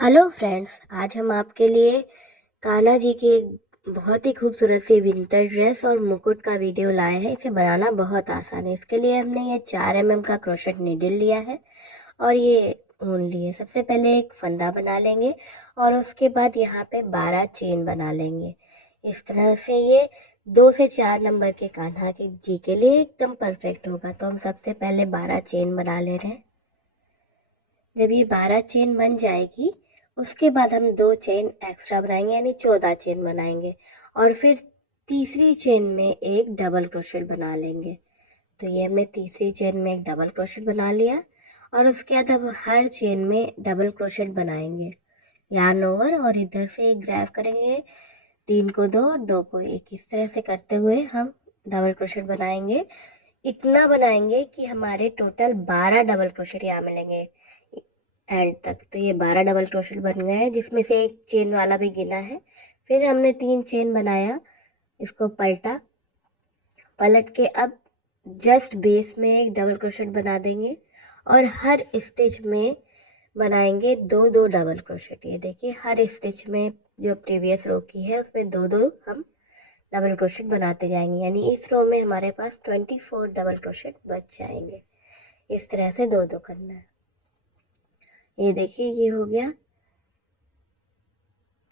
Hello friends, आज हम आपके लिए कान्हा जी की एक बहुत ही खूबसूरत सी विंटर ड्रेस और मुकुट का वीडियो लाए हैं। इसे बनाना बहुत आसान है। इसके लिए हमने ये 4 mm का क्रोशेट नीडल लिया है और ये ऊन लिए। सबसे पहले एक फंदा बना लेंगे और उसके बाद यहाँ पे 12 चेन बना लेंगे। इस तरह से ये 2 से 4 नंबर के कान्हा की जी के लिए एकदम परफेक्ट होगा। तो हम सबसे पहले 12 चेन बना ले रहे हैं। जब ये 12 चेन बन जाएगी उसके बाद हम 2 चेन एक्स्ट्रा बनाएंगे, यानी 14 चेन बनाएंगे और फिर तीसरी चेन में एक डबल क्रोशेट बना लेंगे। तो ये हमने तीसरी चेन में एक डबल क्रोशेट बना लिया और उसके बाद अब हर चेन में डबल क्रोशेट बनाएंगे, यार्न ओवर, और इधर से एक ग्राफ करेंगे, 3 को 2 और 2 को 1। इस तरह से करते हुए हम डबल क्रोशेट बनाएंगे। इतना बनाएंगे कि हमारे टोटल 12 डबल क्रोशेट यहाँ मिलेंगे एंड तक। तो ये 12 डबल क्रोशेट बन गए हैं, जिसमें से एक चेन वाला भी गिना है। फिर हमने 3 चेन बनाया, इसको पलट के अब जस्ट बेस में एक डबल क्रोशेट बना देंगे और हर स्टिच में बनाएंगे 2-2 डबल क्रोशेट। ये देखिए, हर स्टिच में जो प्रीवियस रो की है उसमें 2-2 हम डबल क्रोशेट बनाते जाएंगे, यानी इस रो में हमारे पास 24 डबल क्रोशेट बच जाएंगे। इस तरह से 2-2 करना है। ये देखिए, ये हो गया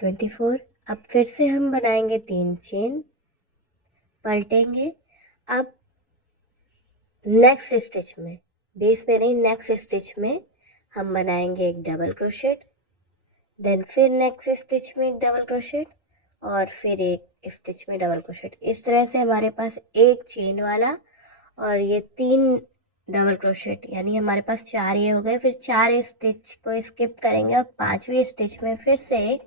24। अब फिर से हम बनाएंगे 3 चेन, पलटेंगे। अब नेक्स्ट स्टिच में, बेस पे नहीं, नेक्स्ट स्टिच में हम बनाएंगे एक डबल क्रोशेट, देन फिर नेक्स्ट स्टिच में एक डबल क्रोशेट और फिर एक स्टिच में डबल क्रोशेट। इस तरह से हमारे पास एक चेन वाला और ये 3 डबल क्रोशेट, यानी हमारे पास 4 ये हो गए। फिर 4 स्टिच को स्किप करेंगे और 5वीं स्टिच में फिर से एक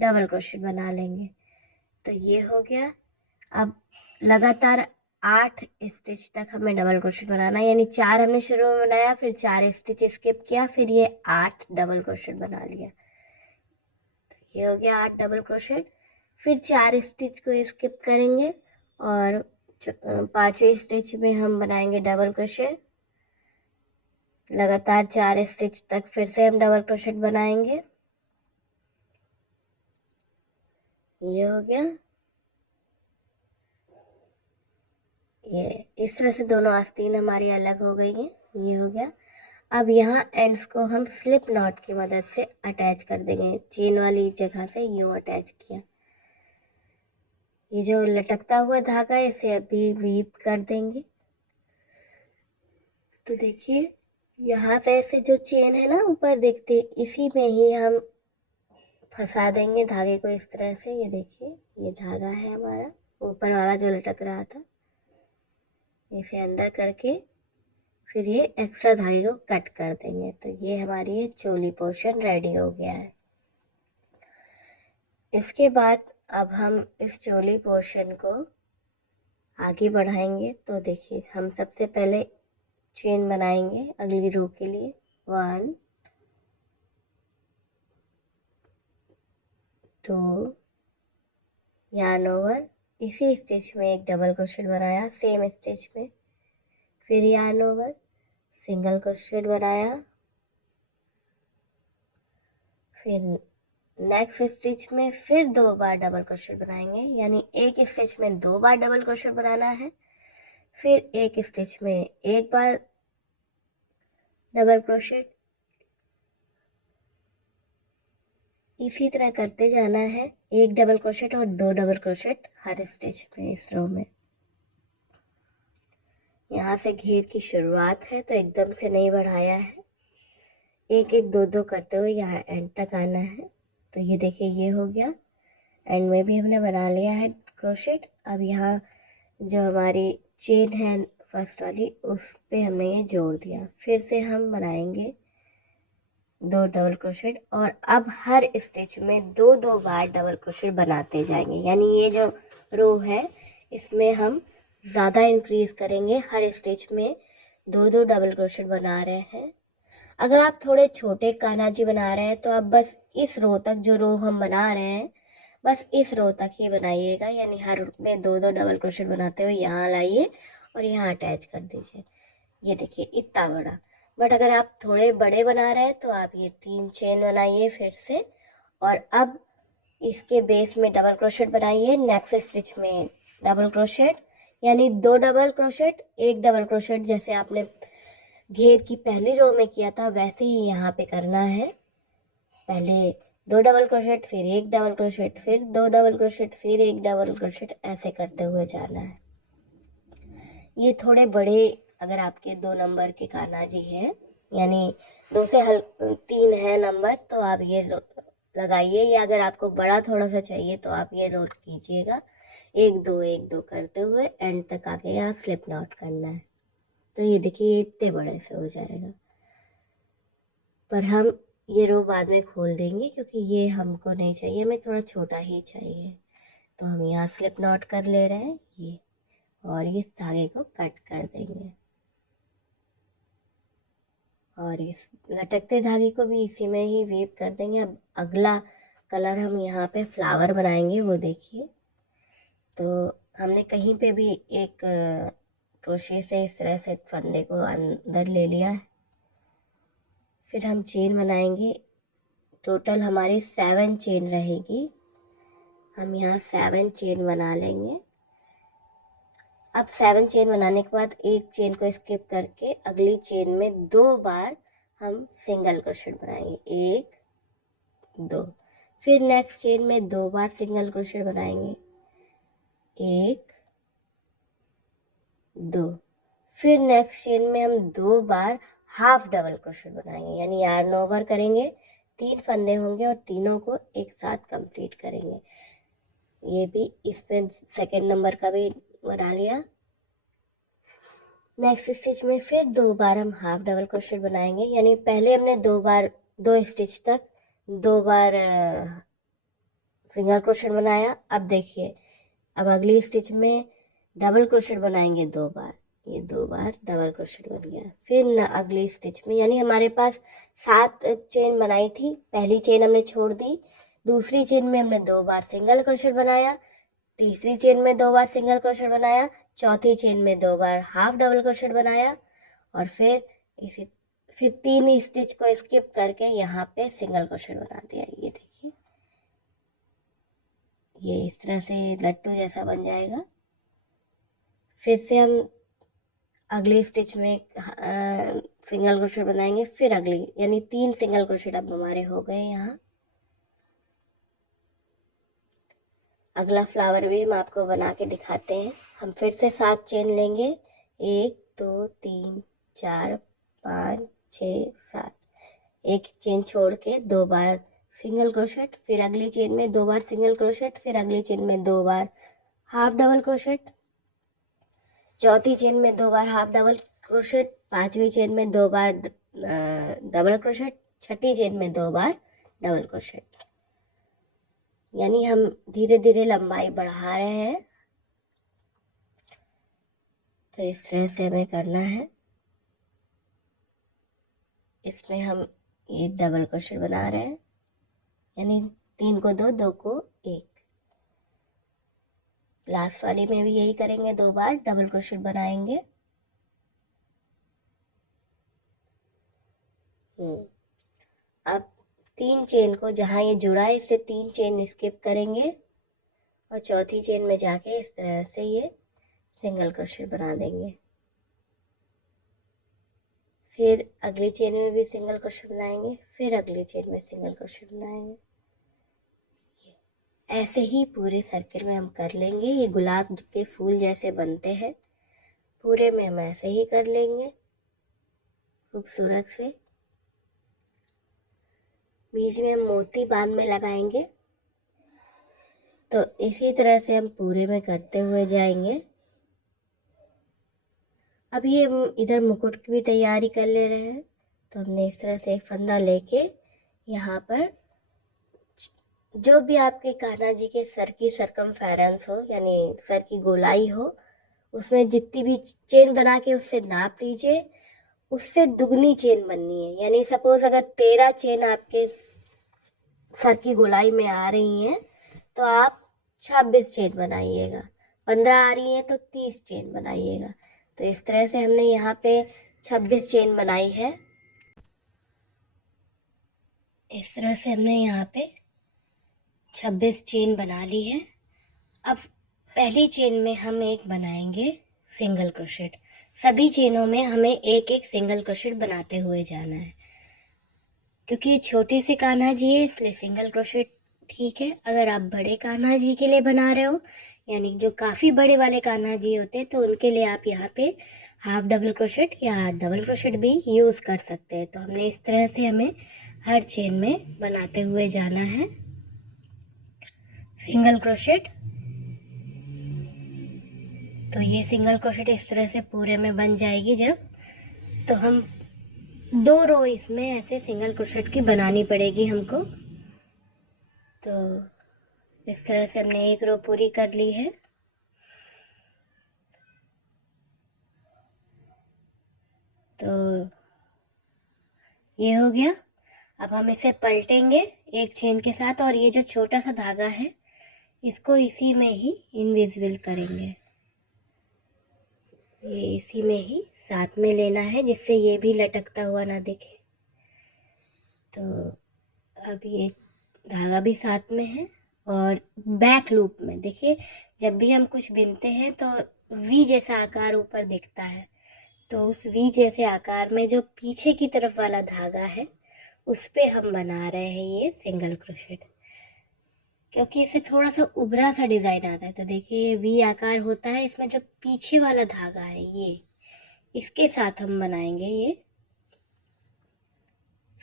डबल क्रोशेट बना लेंगे। तो ये हो गया। अब लगातार 8 स्टिच तक हमें डबल क्रोशेट बनाना है, यानी 4 हमने शुरू में बनाया, फिर 4 स्टिच स्किप किया, फिर ये 8 डबल क्रोशेट बना लिया। तो ये हो गया 8 डबल क्रोशेट। फिर 4 स्टिच को स्किप करेंगे और 5वीं स्टिच में हम बनाएंगे डबल क्रोशेट। लगातार 4 स्टिच तक फिर से हम डबल क्रोशेट बनाएंगे। ये हो गया। ये इस तरह से दोनों आस्तीन हमारी अलग हो गई हैं। ये हो गया। अब यहाँ एंड्स को हम स्लिप नॉट की मदद से अटैच कर देंगे। चेन वाली जगह से यूँ अटैच किया। ये जो लटकता हुआ धागा है इसे अभी वीप कर देंगे। तो देखिए, यहाँ से ऐसे जो चेन है ना ऊपर दिखती, इसी में ही हम फंसा देंगे धागे को इस तरह से। ये देखिए, ये धागा है हमारा ऊपर वाला जो लटक रहा था, इसे अंदर करके फिर ये एक्स्ट्रा धागे को कट कर देंगे। तो ये हमारी ये चोली पोर्शन रेडी हो गया है। इसके बाद अब हम इस चोली पोर्शन को आगे बढ़ाएंगे। तो देखिए, हम सबसे पहले चेन बनाएंगे अगली रो के लिए। 1 2 यार्न ओवर, इसी स्टिच में एक डबल क्रोशेट बनाया सेम स्टिच में, फिर यार्न ओवर, सिंगल क्रोशेट बनाया, फिर नेक्स्ट स्टिच में फिर 2 बार डबल क्रोशेट बनाएंगे, यानी एक स्टिच में 2 बार डबल क्रोशेट बनाना है, फिर एक स्टिच में एक बार डबल क्रोशेट। इसी तरह करते जाना है, एक डबल क्रोशेट और 2 डबल क्रोशेट हर स्टिच में इस रो में। यहाँ से घेर की शुरुआत है तो एकदम से नहीं बढ़ाया है, एक एक 2-2 करते हुए यहाँ एंड तक आना है। तो ये देखिए, ये हो गया। एंड में भी हमने बना लिया है क्रोशेट। अब यहाँ जो हमारी चेन है फर्स्ट वाली, उस पे हमने ये जोड़ दिया। फिर से हम बनाएंगे 2 डबल क्रोशेट और अब हर स्टिच में 2-2 बार डबल क्रोशेट बनाते जाएंगे, यानी ये जो रो है इसमें हम ज़्यादा इंक्रीज करेंगे। हर स्टिच में 2-2 डबल क्रोशेट बना रहे हैं। अगर आप थोड़े छोटे कान्हा जी बना रहे हैं तो आप बस इस रो तक, जो रो हम बना रहे हैं, बस इस रो तक ही बनाइएगा, यानी हर में 2-2 डबल क्रोशेट बनाते हुए यहाँ लाइए और यहाँ अटैच कर दीजिए। ये देखिए, इतना बड़ा। बट अगर आप थोड़े बड़े बना रहे हैं तो आप ये 3 चेन बनाइए फिर से, और अब इसके बेस में डबल क्रोशेट बनाइए। नेक्स्ट स्टिच में डबल क्रोशेट, यानी 2 डबल क्रोशेट 1 डबल क्रोशेट, जैसे आपने घेर की पहली रो में किया था वैसे ही यहाँ पे करना है। पहले 2 डबल क्रोशेट, फिर 1 डबल क्रोशेट, फिर 2 डबल क्रोशेट, फिर 1 डबल क्रोशेट, ऐसे करते हुए जाना है। ये थोड़े बड़े, अगर आपके 2 नंबर के कान्हा जी हैं, यानी 2 से 3 है नंबर, तो आप ये लगाइए, या अगर आपको बड़ा थोड़ा सा चाहिए तो आप ये रोल कीजिएगा। 1 2 1 2 करते हुए एंड तक आके यहाँ स्लिप नॉट करना है। तो ये देखिए इतने बड़े से हो जाएगा, पर हम ये रो बाद में खोल देंगे क्योंकि ये हमको नहीं चाहिए, हमें थोड़ा छोटा ही चाहिए। तो हम यहाँ स्लिप नॉट कर ले रहे हैं ये, और इस धागे को कट कर देंगे, और इस लटकते धागे को भी इसी में ही वीव कर देंगे। अब अगला कलर हम यहाँ पे फ्लावर बनाएंगे, वो देखिए। तो हमने कहीं पे भी एक क्रोशे से इस तरह से फंदे को अंदर ले लिया है। फिर हम चेन बनाएंगे, टोटल हमारी 7 चेन रहेगी। हम यहाँ 7 चेन बना लेंगे। अब 7 चेन बनाने के बाद एक चेन को स्किप करके अगली चेन में 2 बार हम सिंगल क्रोशेट बनाएंगे, 1 2। फिर नेक्स्ट चेन में 2 बार सिंगल क्रोशेट बनाएंगे, 1 2। फिर नेक्स्ट चेन में हम 2 बार हाफ डबल क्रोशेट बनाएंगे, यानी यार्न ओवर करेंगे। 3 फंदे होंगे और तीनों को एक साथ कंप्लीट करेंगे। ये भी इसमें सेकंड नंबर का भी बना लिया। नेक्स्ट स्टिच में फिर 2 बार हम हाफ डबल क्रोशेट बनाएंगे, यानी पहले हमने 2 बार 2 स्टिच तक 2 बार सिंगल क्रोशेट बनाया। अब देखिए, अब अगली स्टिच में डबल क्रोशेट बनाएंगे 2 बार, ये 2 बार डबल क्रोशेट बन गया। फिर अगली स्टिच में, यानी हमारे पास 7 चेन बनाई थी, पहली चेन हमने छोड़ दी, दूसरी चेन में हमने 2 बार सिंगल क्रोशेट बनाया, तीसरी चेन में 2 बार सिंगल क्रोशेट बनाया, चौथी चेन में 2 बार हाफ डबल क्रोशेट बनाया, और फिर 3 स्टिच को स्किप करके यहाँ पे सिंगल क्रोशेट बना दिया। ये देखिए, ये इस तरह से लट्टू जैसा बन जाएगा। फिर से हम अगले स्टिच में सिंगल क्रोशेट बनाएंगे, फिर अगली, यानी 3 सिंगल क्रोशेट अब हमारे हो गए यहाँ। अगला फ्लावर भी हम आपको बना के दिखाते हैं। हम फिर से 7 चेन लेंगे, 1 2 3 4 5 6 7। एक चेन छोड़ के 2 बार सिंगल क्रोशेट, फिर अगली चेन में 2 बार सिंगल क्रोशेट, फिर अगली चेन में 2 बार हाफ डबल क्रोशेट, चौथी चेन में 2 बार हाफ डबल क्रोशेट, पांचवी चेन में 2 बार डबल क्रोशेट, छठी चेन में 2 बार डबल क्रोशेट। यानी हम धीरे धीरे लंबाई बढ़ा रहे हैं, तो इस तरह से हमें करना है। इसमें हम ये डबल क्रोशेट बना रहे हैं, यानी 3 को 2 2 को 1। लास्ट वाली में भी यही करेंगे, 2 बार डबल क्रोशेट बनाएंगे। अब 3 चेन को, जहाँ ये जुड़ा है इससे 3 चेन स्किप करेंगे, और चौथी चेन में जाके इस तरह से ये सिंगल क्रोशेट बना देंगे। फिर अगली चेन में भी सिंगल क्रोशेट बनाएंगे, फिर अगली चेन में सिंगल क्रोशेट बनाएंगे। ऐसे ही पूरे सर्किल में हम कर लेंगे। ये गुलाब के फूल जैसे बनते हैं, पूरे में हम ऐसे ही कर लेंगे खूबसूरत से। बीच में हम मोती बाद में लगाएंगे, तो इसी तरह से हम पूरे में करते हुए जाएंगे। अब ये हम इधर मुकुट की भी तैयारी कर ले रहे हैं, तो हमने इस तरह से एक फंदा लेके यहाँ पर जो भी आपके कान्हा जी के सर की सरकमफेरेंस हो, यानी सर की गोलाई हो, उसमें जितनी भी चेन बना के उससे नाप लीजिए, उससे दुगनी चेन बननी है। यानी सपोज अगर 13 चेन आपके सर की गोलाई में आ रही हैं, तो आप 26 चेन बनाइएगा। 15 आ रही हैं तो 30 चेन बनाइएगा। तो इस तरह से हमने यहाँ पे 26 चेन बनाई है। इस तरह से हमने यहाँ पे 26 चेन बना ली है। अब पहली चेन में हम एक बनाएंगे सिंगल क्रोशेट। सभी चेनों में हमें एक एक सिंगल क्रोशेट बनाते हुए जाना है। क्योंकि ये छोटी सी कान्हा जी है इसलिए सिंगल क्रोशेट ठीक है। अगर आप बड़े कान्हा जी के लिए बना रहे हो, यानी जो काफ़ी बड़े वाले कान्हा जी होते हैं, तो उनके लिए आप यहाँ पे हाफ डबल क्रोशेट या डबल क्रोशेट भी यूज़ कर सकते हैं। तो हमने इस तरह से हमें हर चेन में बनाते हुए जाना है सिंगल क्रोशेट। तो ये सिंगल क्रोशेट इस तरह से पूरे में बन जाएगी जब, तो हम 2 रो इसमें ऐसे सिंगल क्रोशेट की बनानी पड़ेगी हमको। तो इस तरह से हमने एक रो पूरी कर ली है। तो ये हो गया। अब हम इसे पलटेंगे एक चेन के साथ, और ये जो छोटा सा धागा है इसको इसी में ही इनविजिबल करेंगे। ये इसी में ही साथ में लेना है जिससे ये भी लटकता हुआ ना दिखे। तो अब ये धागा भी साथ में है। और बैक लूप में देखिए, जब भी हम कुछ बिनते हैं तो वी जैसा आकार ऊपर दिखता है। तो उस वी जैसे आकार में जो पीछे की तरफ वाला धागा है उस पे हम बना रहे हैं ये सिंगल क्रोशेट, क्योंकि इससे थोड़ा सा उभरा सा डिज़ाइन आता है। तो देखिए ये वी आकार होता है, इसमें जो पीछे वाला धागा है ये, इसके साथ हम बनाएंगे ये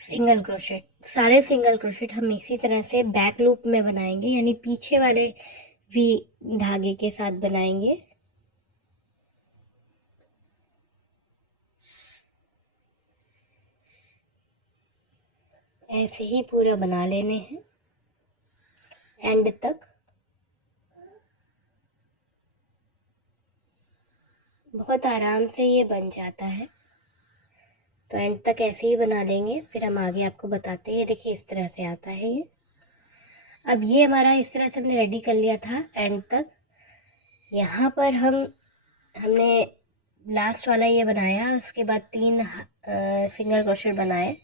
सिंगल क्रोशेट। सारे सिंगल क्रोशेट हम इसी तरह से बैक लूप में बनाएंगे, यानी पीछे वाले वी धागे के साथ बनाएंगे। ऐसे ही पूरा बना लेने हैं एंड तक। बहुत आराम से ये बन जाता है। तो एंड तक ऐसे ही बना लेंगे, फिर हम आगे आपको बताते हैं। देखिए इस तरह से आता है ये। अब ये हमारा इस तरह से हमने रेडी कर लिया था एंड तक। यहाँ पर हमने लास्ट वाला ये बनाया, उसके बाद 3 सिंगल क्रोशेट बनाए।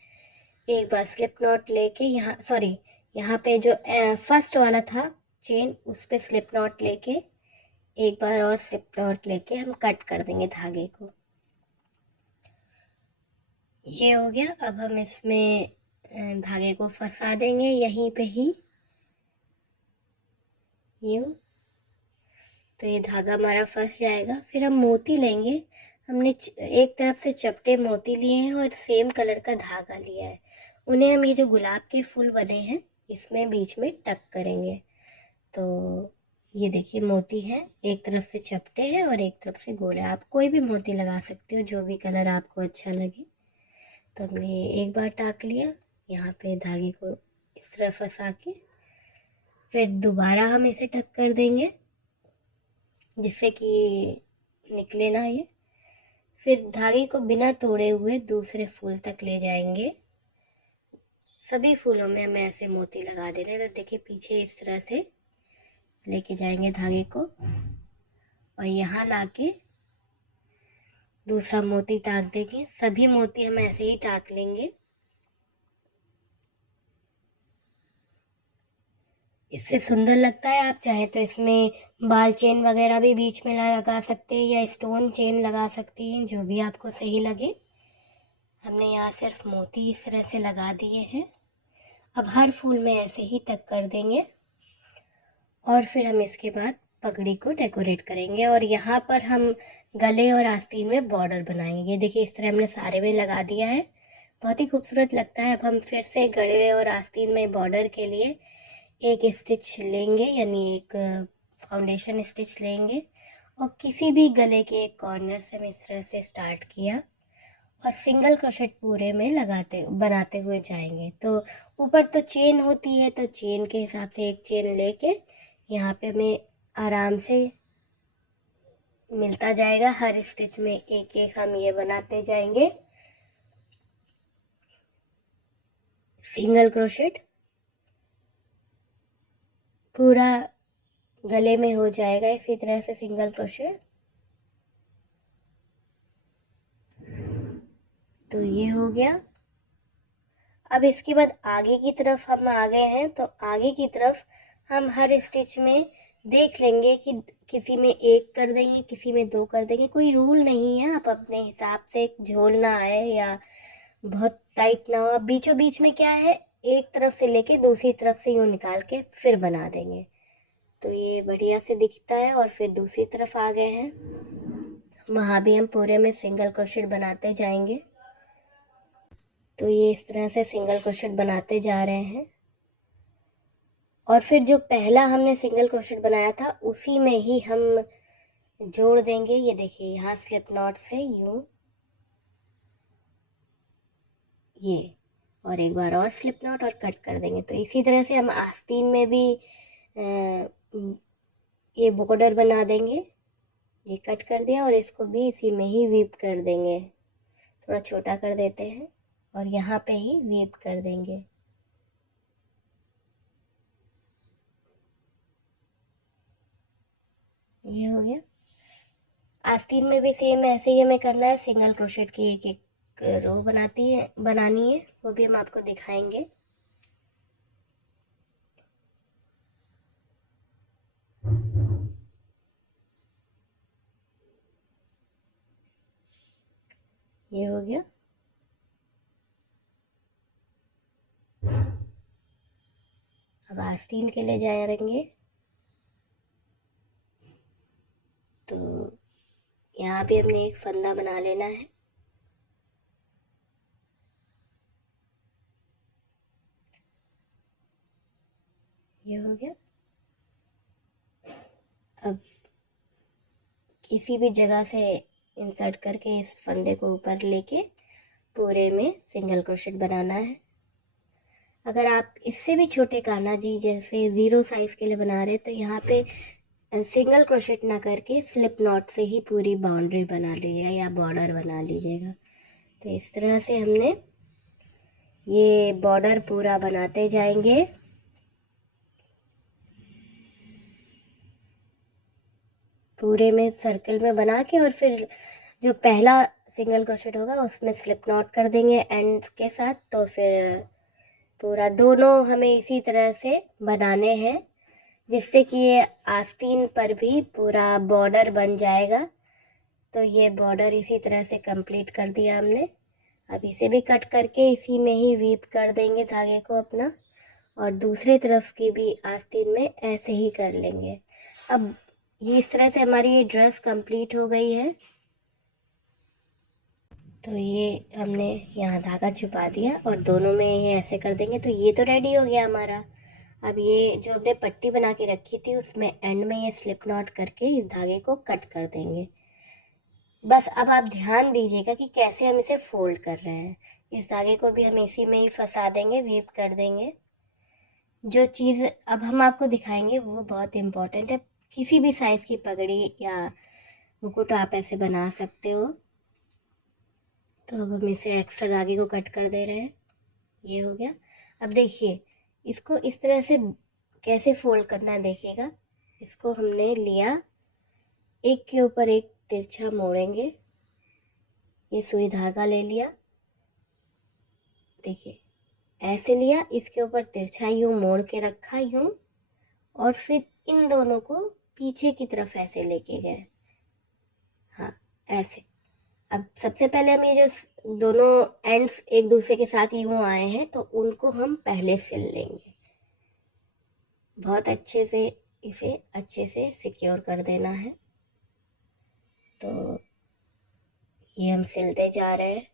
एक बार स्लिप नॉट लेके यहाँ पे जो फर्स्ट वाला था चेन उस पे स्लिप नॉट लेके एक बार और स्लिप नॉट लेके हम कट कर देंगे धागे को। ये हो गया। अब हम इसमें धागे को फंसा देंगे यहीं पे ही, यूँ। तो ये धागा हमारा फंस जाएगा। फिर हम मोती लेंगे। हमने एक तरफ से चपटे मोती लिए हैं और सेम कलर का धागा लिया है। उन्हें हम ये जो गुलाब के फूल बने हैं इसमें बीच में टक करेंगे। तो ये देखिए मोती है, एक तरफ से चपटे हैं और एक तरफ से गोल है। आप कोई भी मोती लगा सकते हो, जो भी कलर आपको अच्छा लगे। तो हमने एक बार टाक लिया यहाँ पे धागे को इस तरह फंसा के, फिर दोबारा हम इसे टक कर देंगे जिससे कि निकले ना ये। फिर धागे को बिना तोड़े हुए दूसरे फूल तक ले जाएंगे। सभी फूलों में हमें ऐसे मोती लगा देने। तो देखिए पीछे इस तरह से लेके जाएंगे धागे को और यहाँ लाके दूसरा मोती टाक देंगे। सभी मोती हम ऐसे ही टाक लेंगे। इससे सुंदर लगता है। आप चाहे तो इसमें बाल चेन वगैरह भी बीच में लगा सकते हैं या स्टोन चेन लगा सकती हैं, जो भी आपको सही लगे। हमने यहाँ सिर्फ मोती इस तरह से लगा दिए हैं। अब हर फूल में ऐसे ही टक कर देंगे और फिर हम इसके बाद पगड़ी को डेकोरेट करेंगे। और यहाँ पर हम गले और आस्तीन में बॉर्डर बनाएंगे। ये देखिए इस तरह हमने सारे में लगा दिया है, बहुत ही खूबसूरत लगता है। अब हम फिर से गले और आस्तीन में बॉर्डर के लिए एक स्टिच लेंगे, यानी एक फाउंडेशन स्टिच लेंगे और किसी भी गले के एक कॉर्नर से हम इस तरह से स्टार्ट किया और सिंगल क्रोशेट पूरे में बनाते हुए जाएंगे। तो ऊपर तो चेन होती है, तो चेन के हिसाब से एक चेन लेके यहाँ पे हमें आराम से मिलता जाएगा। हर स्टिच में एक एक हम ये बनाते जाएंगे सिंगल क्रोशेट। पूरा गले में हो जाएगा इसी तरह से सिंगल क्रोशेट। तो ये हो गया। अब इसके बाद आगे की तरफ हम आ गए हैं, तो आगे की तरफ हम हर स्टिच में देख लेंगे कि किसी में एक कर देंगे, किसी में दो कर देंगे। कोई रूल नहीं है, आप अपने हिसाब से, झोल ना आए या बहुत टाइट ना हो। अब बीचों बीच में क्या है, एक तरफ से लेके दूसरी तरफ से यूँ निकाल के फिर बना देंगे, तो ये बढ़िया से दिखता है। और फिर दूसरी तरफ आ गए हैं, वहाँ भी हम पूरे में सिंगल क्रोशेट बनाते जाएंगे। तो ये इस तरह से सिंगल क्रोशेट बनाते जा रहे हैं। और फिर जो पहला हमने सिंगल क्रोशेट बनाया था उसी में ही हम जोड़ देंगे। ये देखिए, यहाँ स्लिप नॉट से यूँ, ये, और एक बार और स्लिप नॉट और कट कर देंगे। तो इसी तरह से हम आस्तीन में भी ये बॉर्डर बना देंगे। ये कट कर दिया और इसको भी इसी में ही वीप कर देंगे। थोड़ा छोटा कर देते हैं और यहाँ पे ही वीप कर देंगे। ये हो गया। आस्तीन में भी सेम ऐसे ही हमें करना है, सिंगल क्रोशेट की एक एक रो बनानी है, वो भी हम आपको दिखाएंगे। ये हो गया। अब आस्तीन के लिए जाएंगे, तो यहाँ पे हमने एक फंदा बना लेना है। ये हो गया। अब किसी भी जगह से इंसर्ट करके इस फंदे को ऊपर लेके पूरे में सिंगल क्रोशेट बनाना है। अगर आप इससे भी छोटे कान्हा जी जैसे 0 साइज़ के लिए बना रहे, तो यहाँ पे सिंगल क्रोशेट ना करके स्लिप नॉट से ही पूरी बाउंड्री बना लीजिएगा या बॉर्डर बना लीजिएगा। तो इस तरह से हमने ये बॉर्डर पूरा बनाते जाएंगे। पूरे में सर्कल में बना के, और फिर जो पहला सिंगल क्रोशेट होगा उसमें स्लिप नॉट कर देंगे एंड्स के साथ। तो फिर पूरा दोनों हमें इसी तरह से बनाने हैं, जिससे कि ये आस्तीन पर भी पूरा बॉर्डर बन जाएगा। तो ये बॉर्डर इसी तरह से कंप्लीट कर दिया हमने। अब इसे भी कट करके इसी में ही वीप कर देंगे धागे को अपना, और दूसरी तरफ की भी आस्तीन में ऐसे ही कर लेंगे। अब ये इस तरह से हमारी ये ड्रेस कंप्लीट हो गई है। तो ये हमने यहाँ धागा छुपा दिया और दोनों में ये ऐसे कर देंगे, तो ये तो रेडी हो गया हमारा। अब ये जो हमने पट्टी बना के रखी थी उसमें एंड में ये स्लिप नॉट करके इस धागे को कट कर देंगे। बस अब आप ध्यान दीजिएगा कि कैसे हम इसे फोल्ड कर रहे हैं। इस धागे को भी हम इसी में ही फंसा देंगे, वीप कर देंगे। जो चीज़ अब हम आपको दिखाएंगे वो बहुत इम्पोर्टेंट है। किसी भी साइज़ की पगड़ी या मुकुट आप ऐसे बना सकते हो। तो अब हम इसे एक्स्ट्रा धागे को कट कर दे रहे हैं। ये हो गया। अब देखिए, इसको इस तरह से कैसे फोल्ड करना है, देखिएगा। इसको हमने लिया, एक के ऊपर एक तिरछा मोड़ेंगे। ये सुई धागा ले लिया, देखिए ऐसे लिया, इसके ऊपर तिरछा यूँ मोड़ के रखा यूँ, और फिर इन दोनों को पीछे की तरफ ऐसे लेके गए। हाँ, ऐसे। अब सबसे पहले हम ये जो दोनों एंड्स एक दूसरे के साथ यूँ आए हैं, तो उनको हम पहले सिल लेंगे। बहुत अच्छे से इसे अच्छे से सिक्योर कर देना है। तो ये हम सिलते जा रहे हैं,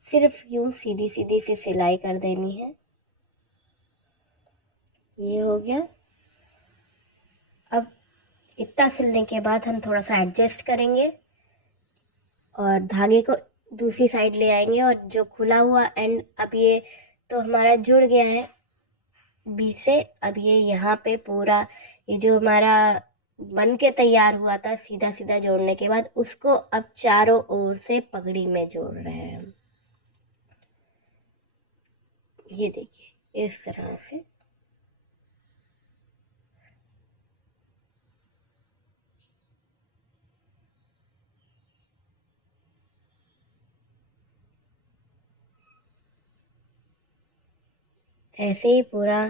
सिर्फ यूँ सीधी सीधी से सिलाई कर देनी है। ये हो गया। अब इतना सिलने के बाद हम थोड़ा सा एडजस्ट करेंगे और धागे को दूसरी साइड ले आएंगे, और जो खुला हुआ एंड अब ये तो हमारा जुड़ गया है बीच से। अब ये यहाँ पे पूरा ये जो हमारा बन के तैयार हुआ था सीधा सीधा जोड़ने के बाद, उसको अब चारों ओर से पगड़ी में जोड़ रहे हैं हम। ये देखिए इस तरह से। ऐसे ही पूरा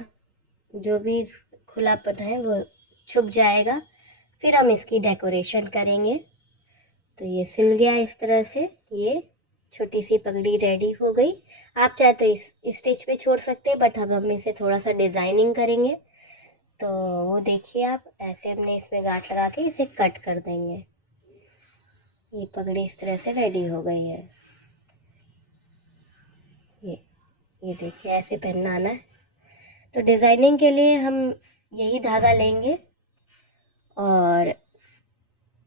जो भी खुलापन है वो छुप जाएगा। फिर हम इसकी डेकोरेशन करेंगे। तो ये सिल गया इस तरह से, ये छोटी सी पगड़ी रेडी हो गई। आप चाहे तो इस स्टिच पे छोड़ सकते हैं, बट अब हम इसे थोड़ा सा डिज़ाइनिंग करेंगे। तो वो देखिए आप, ऐसे हमने इसमें गांठ लगा के इसे कट कर देंगे। ये पगड़ी इस तरह से रेडी हो गई है। ये ये देखिए, ऐसे पहनना आना है। तो डिज़ाइनिंग के लिए हम यही धागा लेंगे और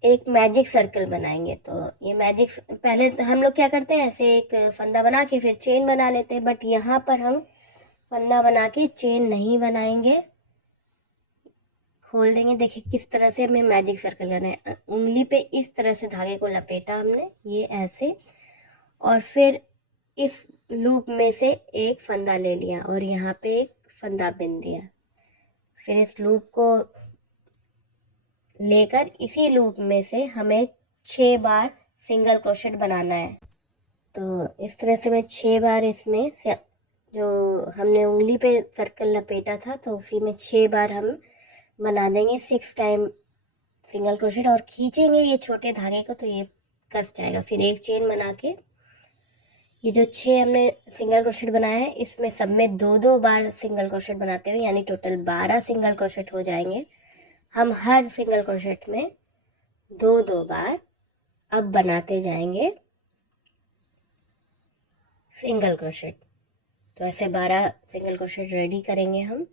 एक मैजिक सर्कल बनाएंगे। तो ये मैजिक, पहले हम लोग क्या करते हैं, ऐसे एक फंदा बना के फिर चेन बना लेते हैं, बट यहाँ पर हम फंदा बना के चेन नहीं बनाएंगे। खोल देंगे, देखिए किस तरह से हमें मैजिक सर्कल करना है। उंगली पे इस तरह से धागे को लपेटा हमने, ये ऐसे, और फिर इस लूप में से एक फंदा ले लिया और यहाँ पे एक फंदा बिन दिया। फिर इस लूप को लेकर इसी लूप में से हमें 6 बार सिंगल क्रोशेट बनाना है। तो इस तरह से मैं 6 बार इसमें जो हमने उंगली पे सर्कल लपेटा था, तो उसी में 6 बार हम बना देंगे 6 टाइम सिंगल क्रोशेट, और खींचेंगे ये छोटे धागे को तो ये कस जाएगा। फिर एक चेन बना के ये जो 6 हमने सिंगल क्रोशेट बनाया है, इसमें सब में 2-2 बार सिंगल क्रोशेट बनाते हुए यानी टोटल 12 सिंगल क्रोशेट हो जाएंगे। हम हर सिंगल क्रोशेट में 2-2 बार अब बनाते जाएंगे सिंगल क्रोशेट। तो ऐसे 12 सिंगल क्रोशेट रेडी करेंगे हम।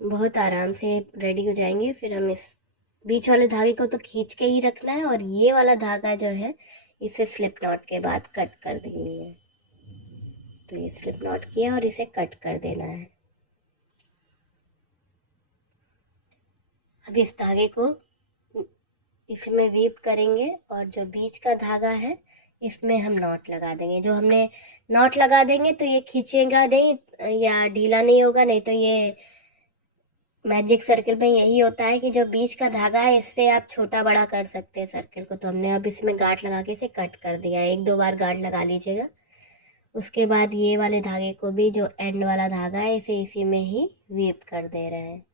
बहुत आराम से रेडी हो जाएंगे। फिर हम इस बीच वाले धागे को तो खींच के ही रखना है, और ये वाला धागा जो है इसे स्लिप नॉट के बाद कट कर देनी है। तो ये स्लिप नॉट किया और इसे कट कर देना है। अब इस धागे को इसमें वीव करेंगे और जो बीच का धागा है इसमें हम नॉट लगा देंगे। जो हमने नॉट लगा देंगे तो ये खींचेगा नहीं या ढीला नहीं होगा। नहीं तो ये मैजिक सर्कल में यही होता है कि जो बीच का धागा है इससे आप छोटा बड़ा कर सकते हैं सर्कल को। तो हमने अब इसमें गांठ लगा के इसे कट कर दिया। 1-2 बार गांठ लगा लीजिएगा। उसके बाद ये वाले धागे को भी, जो एंड वाला धागा है, इसे इसी में ही वीव कर दे रहे हैं।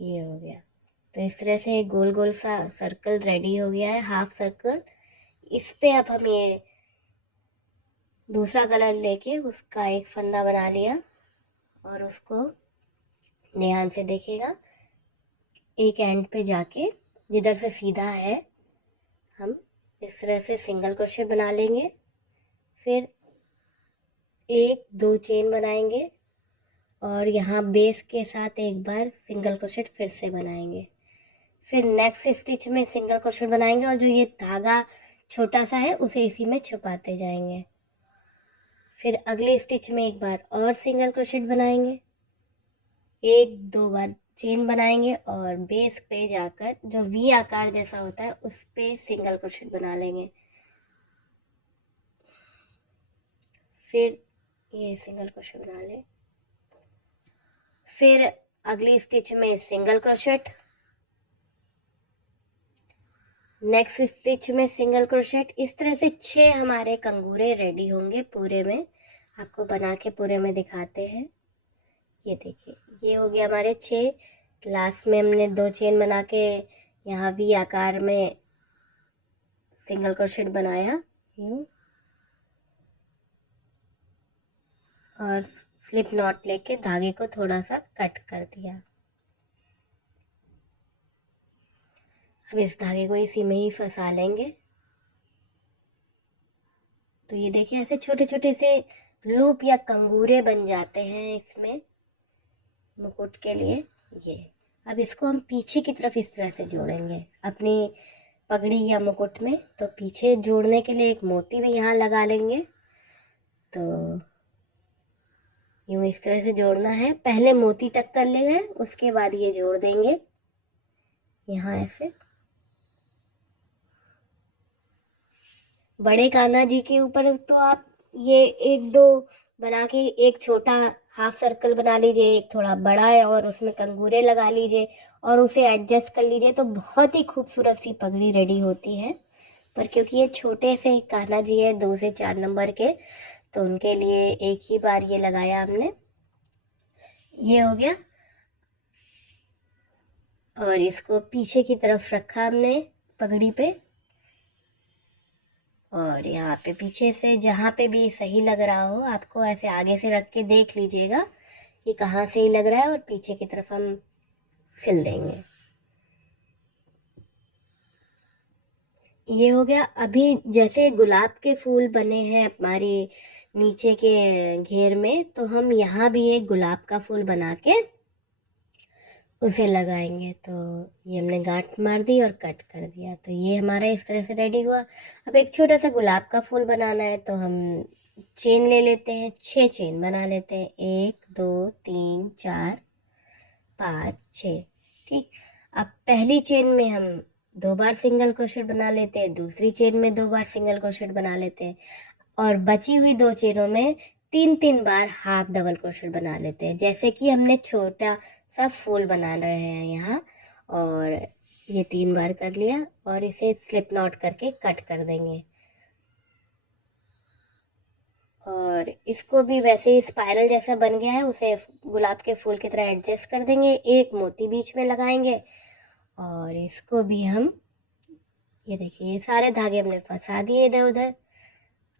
ये हो गया। तो इस तरह से एक गोल गोल सा सर्कल रेडी हो गया है, हाफ सर्कल। इस पे अब हम ये दूसरा कलर लेके उसका एक फंदा बना लिया और उसको ध्यान से देखिएगा, एक एंड पे जाके जिधर से सीधा है हम इस तरह से सिंगल क्रोशेट बना लेंगे। फिर 1-2 चेन बनाएंगे और यहाँ बेस के साथ एक बार सिंगल क्रोशेट फिर से बनाएंगे। फिर नेक्स्ट स्टिच में सिंगल क्रोशेट बनाएंगे और जो ये धागा छोटा सा है उसे इसी में छुपाते जाएंगे। फिर अगले स्टिच में एक बार और सिंगल क्रोशेट बनाएंगे, 1-2 बार चेन बनाएंगे और बेस पे जाकर जो वी आकार जैसा होता है उस पे सिंगल क्रोशेट बना लेंगे। फिर ये सिंगल क्रोशेट बना ले। फिर अगली स्टिच में सिंगल क्रोशेट, नेक्स्ट स्टिच में सिंगल क्रोशेट। इस तरह से 6 हमारे कंगूरे रेडी होंगे पूरे में। आपको बना के पूरे में दिखाते हैं। ये देखिए, ये हो गया हमारे 6। लास्ट में हमने 2 चेन बना के यहाँ भी आकार में सिंगल क्रोशेट बनाया यूँ, और स्लिप नॉट लेके धागे को थोड़ा सा कट कर दिया। अब इस धागे को इसी में ही फंसा लेंगे। तो ये देखिए, ऐसे छोटे छोटे से लूप या कंगूरे बन जाते हैं इसमें मुकुट के लिए। ये अब इसको हम पीछे की तरफ इस तरह से जोड़ेंगे अपनी पगड़ी या मुकुट में। तो पीछे जोड़ने के लिए एक मोती भी यहाँ लगा लेंगे। तो यूँ इस तरह से जोड़ना है। पहले मोती टक कर ले रहे हैं, उसके बाद ये जोड़ देंगे यहाँ ऐसे। बड़े कान्हा जी के ऊपर तो आप ये 1-2 बना के एक छोटा हाफ सर्कल बना लीजिए, एक थोड़ा बड़ा है और उसमें कंगूरे लगा लीजिए और उसे एडजस्ट कर लीजिए, तो बहुत ही खूबसूरत सी पगड़ी रेडी होती है। पर क्योंकि ये छोटे से कान्हा जी है 2 से 4 नंबर के, तो उनके लिए एक ही बार ये लगाया हमने। ये हो गया और इसको पीछे की तरफ रखा हमने पगड़ी पे, और यहाँ पे पीछे से जहाँ पे भी सही लग रहा हो आपको ऐसे आगे से रख के देख लीजिएगा कि कहाँ सही लग रहा है, और पीछे की तरफ हम सिल देंगे। ये हो गया। अभी जैसे गुलाब के फूल बने हैं हमारे नीचे के घेर में, तो हम यहाँ भी एक गुलाब का फूल बना के उसे लगाएंगे। तो ये हमने गांठ मार दी और कट कर दिया, तो ये हमारा इस तरह से रेडी हुआ। अब एक छोटा सा गुलाब का फूल बनाना है, तो हम चेन ले लेते हैं, 6 चेन बना लेते हैं, 1 2 3 4 5 6। ठीक। अब पहली चेन में हम 2 बार सिंगल क्रोशेट बना लेते हैं, दूसरी चेन में 2 बार सिंगल क्रोशेट बना लेते हैं, और बची हुई 2 चेनों में 3-3 बार हाफ डबल क्रोशेट बना लेते हैं, जैसे कि हमने छोटा सा फूल बना रहे हैं यहाँ। और ये 3 बार कर लिया और इसे स्लिप नॉट करके कट कर देंगे। और इसको भी वैसे ही स्पाइरल जैसा बन गया है, उसे गुलाब के फूल की तरह एडजस्ट कर देंगे, एक मोती बीच में लगाएंगे और इसको भी हम, ये देखिए ये सारे धागे हमने फंसा दिए इधर उधर।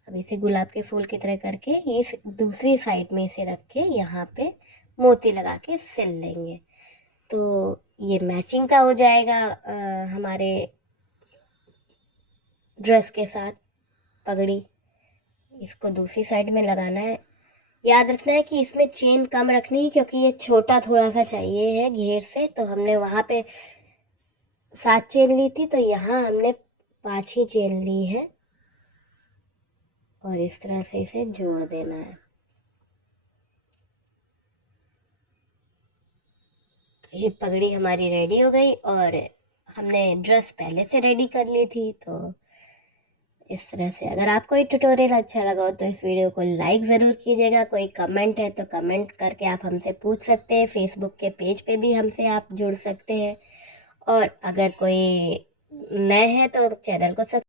अब इसे गुलाब के फूल की तरह करके इस दूसरी साइड में इसे रख के यहाँ पे मोती लगा के सिल लेंगे, तो ये मैचिंग का हो जाएगा हमारे ड्रेस के साथ पगड़ी। इसको दूसरी साइड में लगाना है। याद रखना है कि इसमें चेन कम रखनी है, क्योंकि ये छोटा थोड़ा सा चाहिए है घेर से, तो हमने वहाँ पे 7 चेन ली थी, तो यहाँ हमने 5 ही चेन ली है और इस तरह से इसे जोड़ देना है। तो ये पगड़ी हमारी रेडी हो गई, और हमने ड्रेस पहले से रेडी कर ली थी। तो इस तरह से अगर आपको ये ट्यूटोरियल अच्छा लगा हो तो इस वीडियो को लाइक ज़रूर कीजिएगा। कोई कमेंट है तो कमेंट करके आप हमसे पूछ सकते हैं, फेसबुक के पेज पे भी हमसे आप जुड़ सकते हैं, और अगर कोई नए हैं तो चैनल को